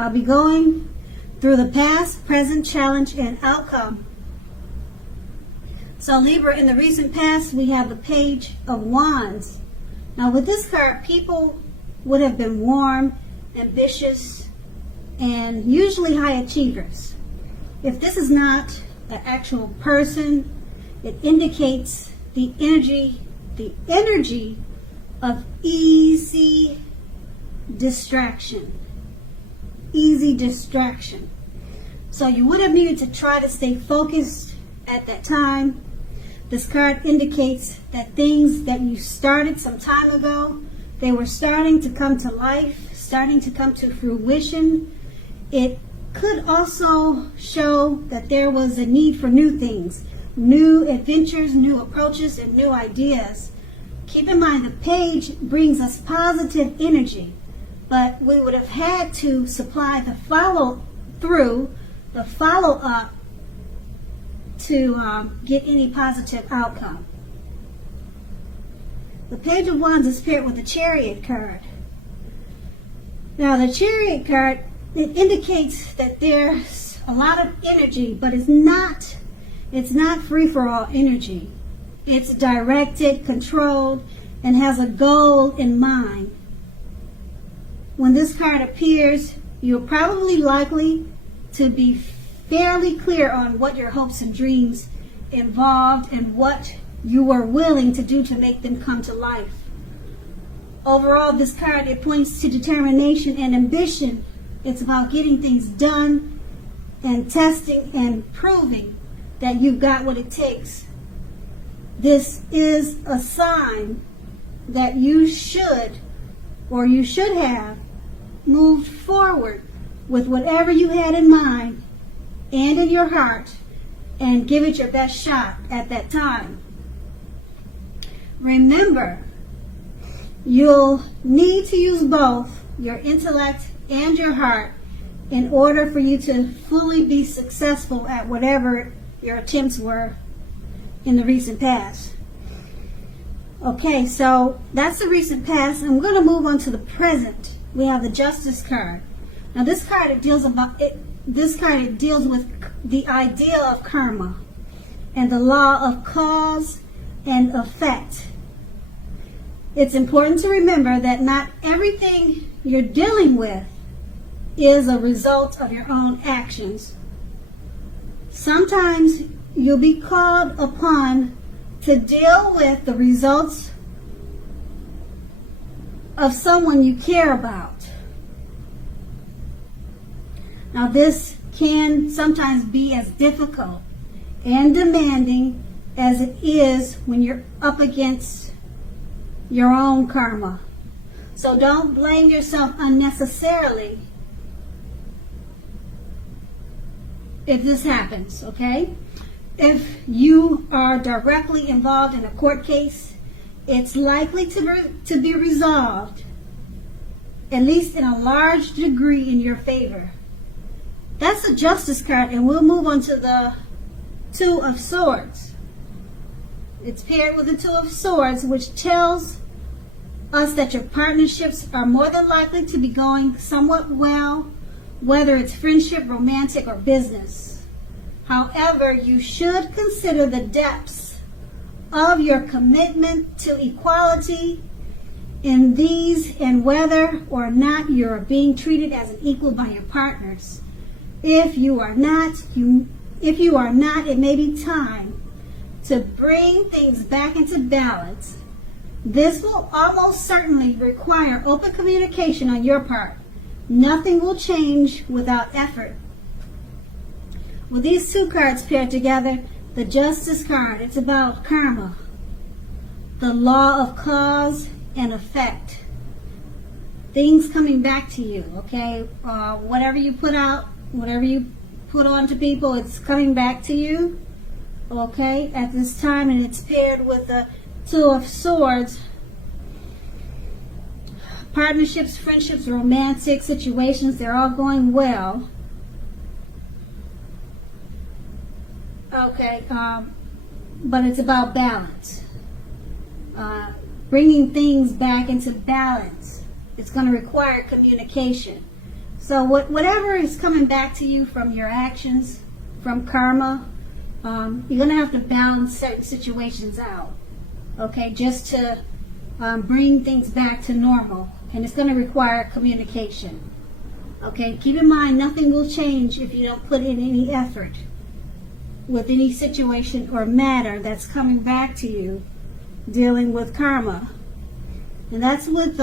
I'll be going through the past, present, challenge, and outcome. So Libra, in the recent past, we have the Page of Wands. Now with this card, people would have been warm, ambitious, and usually high achievers. If this is not an actual person, it indicates the energy of easy distraction. Easy distraction. So you would have needed to try to stay focused at that time. This card indicates that things that you started some time ago, they were starting to come to life, starting to come to fruition. It could also show that there was a need for new things, new adventures, new approaches, and new ideas. Keep in mind, the page brings us positive energy, but we would have had to supply the follow-through, the follow-up to get any positive outcome. The Page of Wands is paired with the Chariot card. Now, the Chariot card, it indicates that there's a lot of energy, but it's not free-for-all energy. It's directed, controlled, and has a goal in mind. When this card appears, you're probably likely to be fairly clear on what your hopes and dreams involved and what you were willing to do to make them come to life. Overall, this card, it points to determination and ambition. It's about getting things done and testing and proving that you've got what it takes. This is a sign that you should have moved forward with whatever you had in mind and in your heart and give it your best shot at that time. Remember, you'll need to use both your intellect and your heart in order for you to fully be successful at whatever your attempts were in the recent past. Okay, so that's the recent past. I'm going to move on to the present. We have the Justice card. Now this card, it deals with the idea of karma and the law of cause and effect. It's important to remember that not everything you're dealing with is a result of your own actions. Sometimes you'll be called upon to deal with the results of someone you care about. Now this can sometimes be as difficult and demanding as it is when you're up against your own karma. So don't blame yourself unnecessarily if this happens, okay? If you are directly involved in a court case, it's likely to be resolved, at least in a large degree, in your favor. That's the Justice card, and we'll move on to the Two of Swords. It's paired with the Two of Swords, which tells us that your partnerships are more than likely to be going somewhat well, whether it's friendship, romantic, or business. However, you should consider the depths of your commitment to equality in these and whether or not you're being treated as an equal by your partners. If you are not, it may be time to bring things back into balance. This will almost certainly require open communication on your part. Nothing will change without effort. With these two cards paired together, the Justice card, it's about karma, the law of cause and effect. Things coming back to you, okay? Whatever you put out, whatever you put on to people, it's coming back to you, okay, at this time, and it's paired with the Two of Swords. Partnerships, friendships, romantic situations, they're all going well. Okay, but it's about balance. Bringing things back into balance. It's going to require communication. So whatever is coming back to you from your actions, from karma, you're going to have to balance certain situations out, okay, just to bring things back to normal. And it's going to require communication. Okay, keep in mind, nothing will change if you don't put in any effort with any situation or matter that's coming back to you dealing with karma. And that's with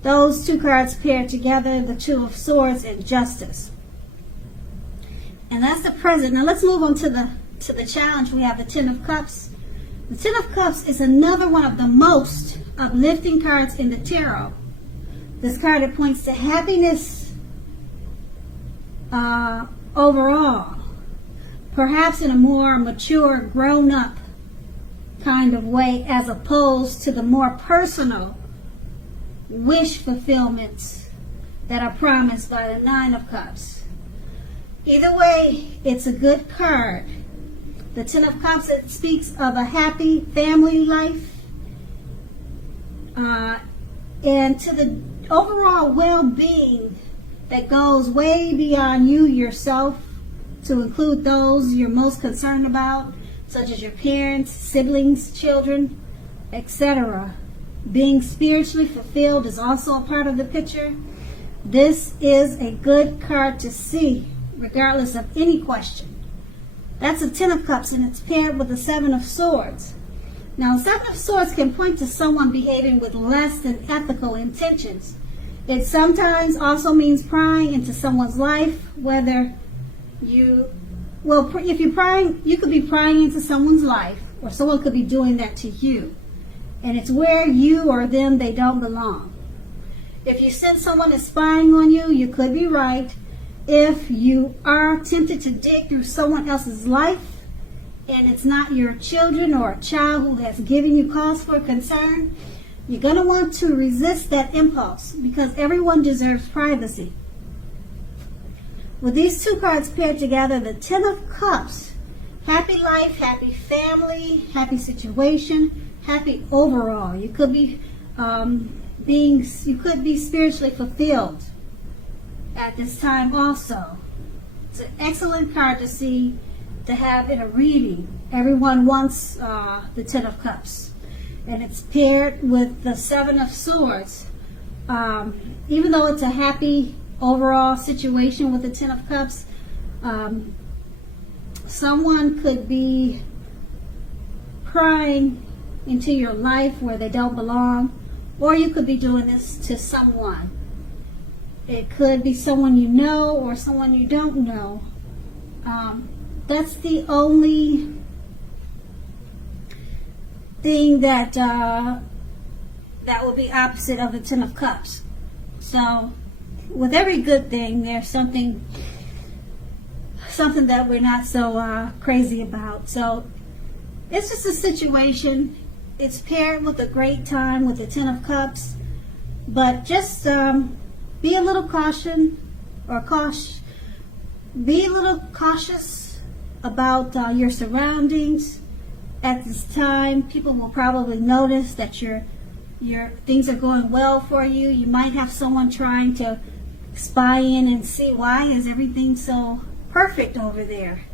those two cards paired together, the Two of Swords and Justice. And that's the present. Now let's move on to the challenge. We have the Ten of Cups. The Ten of Cups is another one of the most uplifting cards in the tarot. This card, it points to happiness overall, perhaps in a more mature, grown-up kind of way, as opposed to the more personal wish fulfillments that are promised by the Nine of Cups. Either way, it's a good card. The Ten of Cups, it speaks of a happy family life, and to the overall well-being that goes way beyond you yourself, to include those you're most concerned about, such as your parents, siblings, children, etc. Being spiritually fulfilled is also a part of the picture. This is a good card to see, regardless of any question. That's a Ten of Cups, and it's paired with the Seven of Swords. Now, Seven of Swords can point to someone behaving with less than ethical intentions. It sometimes also means prying into someone's life, whether if you're prying, you could be prying into someone's life, or someone could be doing that to you. And it's where you or them, they don't belong. If you sense someone is spying on you, you could be right. If you are tempted to dig through someone else's life, and it's not your children or a child who has given you cause for concern, you're going to want to resist that impulse, because everyone deserves privacy. With these two cards paired together, the Ten of Cups, happy life, happy family, happy situation, happy overall. You could be spiritually fulfilled at this time also. It's an excellent card to see, to have in a reading. Everyone wants the Ten of Cups, and it's paired with the Seven of Swords. Even though it's a happy overall situation with the Ten of Cups, someone could be prying into your life where they don't belong, or you could be doing this to someone. It could be someone you know or someone you don't know. That's the only thing that would be opposite of the Ten of Cups. So with every good thing, there's something that we're not so crazy about. So it's just a situation. It's paired with a great time with the Ten of Cups, but just be a little cautious about your surroundings at this time. People will probably notice that your things are going well for you. You might have someone trying to spy in and see, why is everything so perfect over there?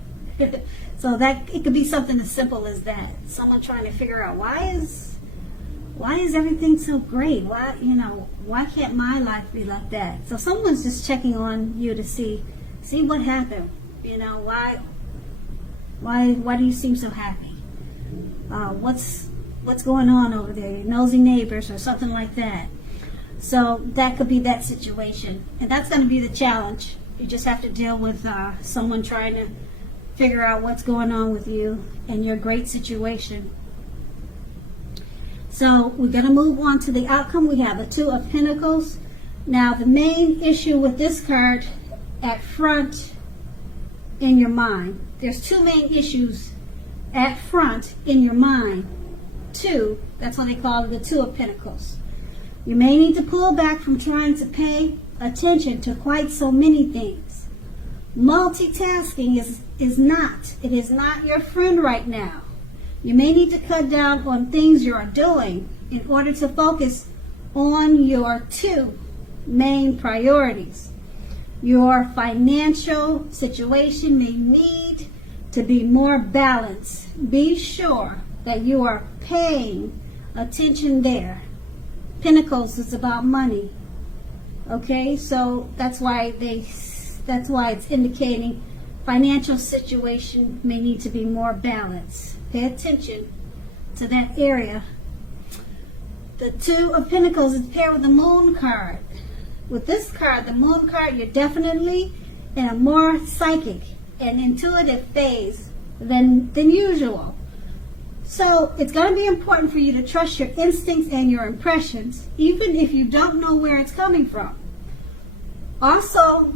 So that it could be something as simple as that. Someone trying to figure out, why is everything so great? Why can't my life be like that? So someone's just checking on you to see what happened. Why do you seem so happy? What's going on over there? Your nosy neighbors or something like that. So that could be that situation, and that's going to be the challenge. You just have to deal with someone trying to figure out what's going on with you and your great situation. So we're going to move on to the outcome. We have the Two of Pentacles. Now, the main issue with this card at front in your mind, there's two main issues at front in your mind. Two, that's what they call it, the Two of Pentacles. You may need to pull back from trying to pay attention to quite so many things. Multitasking is not your friend right now. You may need to cut down on things you are doing in order to focus on your two main priorities. Your financial situation may need to be more balanced. Be sure that you are paying attention there. Pentacles is about money. Okay, so that's why it's indicating financial situation may need to be more balanced. Pay attention to that area. The Two of Pentacles is paired with the Moon card. With this card, the Moon card, you're definitely in a more psychic and intuitive phase than usual. So it's going to be important for you to trust your instincts and your impressions, even if you don't know where it's coming from. Also,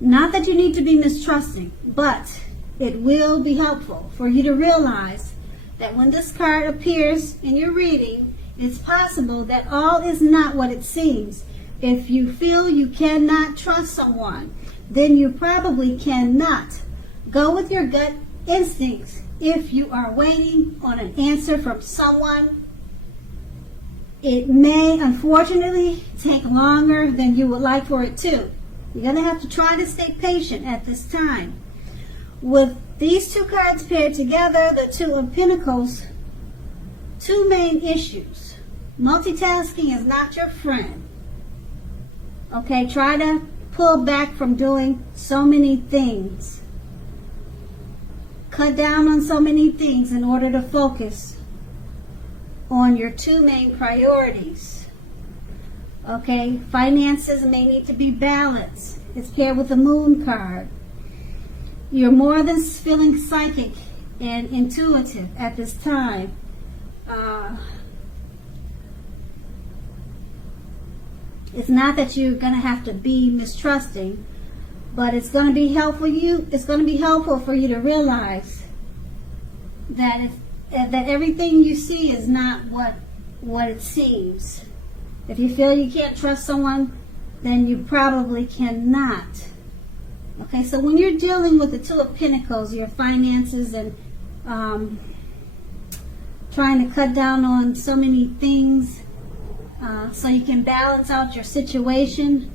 not that you need to be mistrusting, but it will be helpful for you to realize that when this card appears in your reading, it's possible that all is not what it seems. If you feel you cannot trust someone, then you probably cannot. Go with your gut instincts. If you are waiting on an answer from someone, it may unfortunately take longer than you would like for it to. You're going to have to try to stay patient at this time. With these two cards paired together, the Two of Pentacles, two main issues. Multitasking is not your friend. Okay, try to pull back from doing so many things. Cut down on so many things in order to focus on your two main priorities. Okay, finances may need to be balanced. It's paired with the Moon card. You're more than feeling psychic and intuitive at this time. It's not that you're going to have to be mistrusting, but it's going to be helpful for you to realize that that everything you see is not what it seems. If you feel you can't trust someone, then you probably cannot. Okay, so when you're dealing with the Two of Pentacles, your finances and trying to cut down on so many things so you can balance out your situation,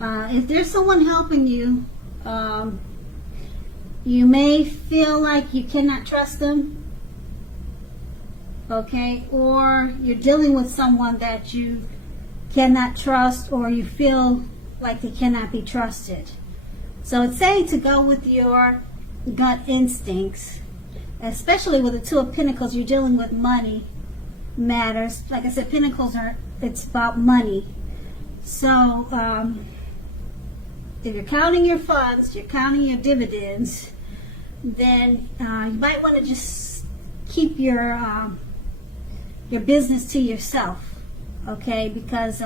if there's someone helping you, you may feel like you cannot trust them, okay, or you're dealing with someone that you cannot trust, or you feel like they cannot be trusted. So it's saying to go with your gut instincts, especially with the Two of Pentacles. You're dealing with money matters. Like I said, Pentacles it's about money. So if you're counting your funds, you're counting your dividends, then you might want to just keep your business to yourself, okay? Because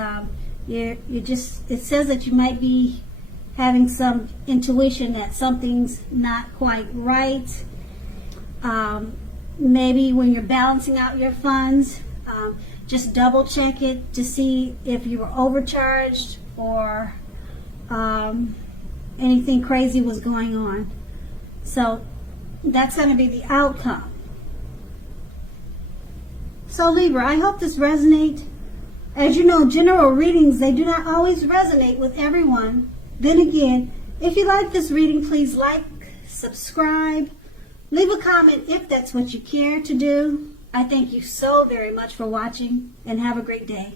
it says that you might be having some intuition that something's not quite right. Maybe when you're balancing out your funds, just double check it to see if you were overcharged or anything crazy was going on. So that's going to be the outcome. So Libra, I hope this resonates. As you know, general readings, they do not always resonate with everyone. Then again, if you like this reading, please like, subscribe, leave a comment if that's what you care to do. I thank you so very much for watching, and have a great day.